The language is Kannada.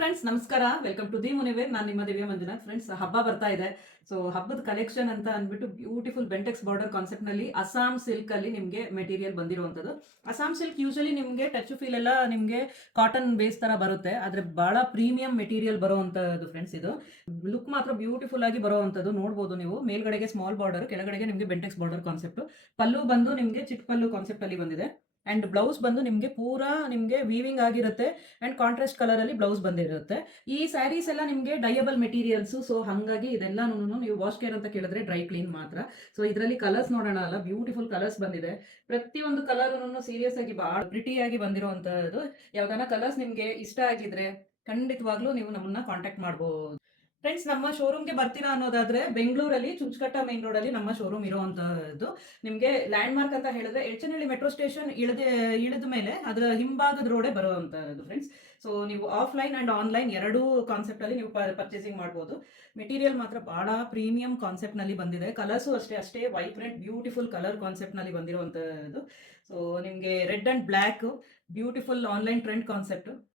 ಫ್ರೆಂಡ್ಸ್, ನಮಸ್ಕಾರ. Welcome to the Muniver. ನಾನು ನಿಮ್ಮ ದಿವ್ಯ ಮಂಜುನಾಥ್. ಫ್ರೆಂಡ್ಸ್, ಹಬ್ಬ ಬರ್ತಾ ಇದೆ. ಸೊ ಹಬ್ಬದ ಕಲೆಕ್ಷನ್ ಅಂತ ಅಂದ್ಬಿಟ್ಟು ಬ್ಯೂಟಿಫುಲ್ ಬೆಂಟೆಕ್ಸ್ ಬಾರ್ಡರ್ ಕಾನ್ಸೆಪ್ಟ್ ನಲ್ಲಿ ಅಸ್ಸಾಂ ಸಿಲ್ಕ್ ಅಲ್ಲಿ ನಿಮಗೆ ಮೆಟೀರಿಯಲ್ ಬಂದಿರುವಂತದ್ದು. ಅಸ್ಸಾಂ ಸಿಲ್ಕ್ ಯೂಶಲಿ ನಿಮಗೆ ಟಚ್ ಫೀಲ್ ಎಲ್ಲ ನಿಮಗೆ ಕಾಟನ್ ಬೇಸ್ ತರ ಬರುತ್ತೆ, ಆದ್ರೆ ಬಹಳ ಪ್ರೀಮಿಯಂ ಮೆಟೀರಿಯಲ್ ಬರುವಂತದ್ದು ಫ್ರೆಂಡ್ಸ್. ಇದು ಲುಕ್ ಮಾತ್ರ ಬ್ಯೂಟಿಫುಲ್ ಆಗಿ ಬರುವಂತದ್ದು. ನೋಡಬಹುದು ನೀವು, ಮೇಲ್ಗಡೆಗೆ ಸ್ಮಾಲ್ ಬಾರ್ಡರ್, ಕೆಳಗಡೆಗೆ ನಿಮಗೆ ಬೆಂಟೆಕ್ಸ್ ಬಾರ್ಡರ್ ಕಾನ್ಸೆಪ್ಟ್. ಪಲ್ಲು ಬಂದು ನಿಮಗೆ ಚಿಕ್ಕ ಪಲ್ಲು ಕಾನ್ಸೆಪ್ಟ್ ಅಲ್ಲಿ ಬಂದಿದೆ. ಅಂಡ್ ಬ್ಲೌಸ್ ಬಂದು ನಿಮಗೆ ಪೂರಾ ನಿಮಗೆ ವೀವಿಂಗ್ ಆಗಿರುತ್ತೆ ಅಂಡ್ ಕಾಂಟ್ರಾಸ್ಟ್ ಕಲರ್ ಅಲ್ಲಿ ಬ್ಲೌಸ್ ಬಂದಿರುತ್ತೆ. ಈ ಸ್ಯಾರೀಸ್ ಎಲ್ಲ ನಿಮಗೆ ಡೈಯಬಲ್ ಮೆಟೀರಿಯಲ್ಸ್, ಸೊ ಹಾಗಾಗಿ ಇದೆಲ್ಲಾನು ನೀವು ವಾಶ್ ಕೇರ್ ಅಂತ ಕೇಳಿದ್ರೆ ಡ್ರೈ ಕ್ಲೀನ್ ಮಾತ್ರ. ಸೊ ಇದರಲ್ಲಿ ಕಲರ್ಸ್ ನೋಡೋಣ ಅಲ್ಲ, ಬ್ಯೂಟಿಫುಲ್ ಕಲರ್ಸ್ ಬಂದಿದೆ. ಪ್ರತಿಯೊಂದು ಕಲರ್ ಸೀರಿಯಸ್ ಆಗಿ ಬಹಳ ಪ್ರಿಟಿ ಆಗಿ ಬಂದಿರುವಂತದ್ದು. ಯಾವ್ದಾನ ಕಲರ್ಸ್ ನಿಮ್ಗೆ ಇಷ್ಟ ಆಗಿದ್ರೆ ಖಂಡಿತವಾಗ್ಲೂ ನೀವು ನಮ್ಮನ್ನ ಕಾಂಟ್ಯಾಕ್ಟ್ ಮಾಡಬಹುದು. ಫ್ರೆಂಡ್ಸ್, ನಮ್ಮ ಶೋರೂಮ್ಗೆ ಬರ್ತೀರಾ ಅನ್ನೋದಾದ್ರೆ ಬೆಂಗಳೂರಲ್ಲಿ ಚುಂಚಕಟ್ಟ ಮೇನ್ ರೋಡ್ ಅಲ್ಲಿ ನಮ್ಮ ಶೋರೂಮ್ ಇರುವಂತದ್ದು. ನಿಮ್ಗೆ ಲ್ಯಾಂಡ್ ಮಾರ್ಕ್ ಅಂತ ಹೇಳಿದ್ರೆ ಎಚ್.ಎನ್.ಹಳ್ಳಿ ಮೆಟ್ರೋ ಸ್ಟೇಷನ್ ಇಳಿದ ಮೇಲೆ ಅದರ ಹಿಂಭಾಗದ ರೋಡೇ ಬರುವಂತದ್ದು ಫ್ರೆಂಡ್ಸ್. ಸೊ ನೀವು ಆಫ್ಲೈನ್ ಅಂಡ್ ಆನ್ಲೈನ್ ಎರಡೂ ಕಾನ್ಸೆಪ್ಟ್ ಅಲ್ಲಿ ನೀವು ಪರ್ಚೇಸಿಂಗ್ ಮಾಡಬಹುದು. ಮೆಟೀರಿಯಲ್ ಮಾತ್ರ ಬಹಳ ಪ್ರೀಮಿಯಂ ಕಾನ್ಸೆಪ್ಟ್ ನಲ್ಲಿ ಬಂದಿದೆ. ಕಲರ್ಸು ಅಷ್ಟೇ ವೈಬ್ರೆಂಟ್ ಬ್ಯೂಟಿಫುಲ್ ಕಲರ್ ಕಾನ್ಸೆಪ್ಟ್ ನಲ್ಲಿ ಬಂದಿರುವಂತದ್ದು. ಸೊ ನಿಮ್ಗೆ red and black beautiful online trend concept.